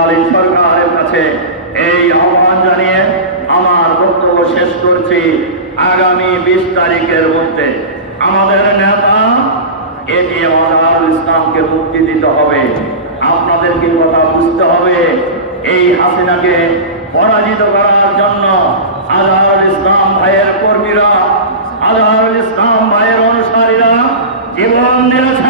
আলী সরকারের কাছে এই আহ্বান জানিয়ে আমার বক্তব্য শেষ করছি। আগামী 20 তারিখের মধ্যে আমাদের নেতা এটিএম আজহারুল ইসলামকে মুক্তি দিতে হবে। আপনাদেরকে কথা বুঝতে হবে, এই হাসিনাকে পরাজিত করার জন্য আজহারুল ইসলাম ভাইয়ের কর্মীরা, আজহারুল ইসলাম ভাইয়ের অনুসারীরা জীবন দিয়েছে।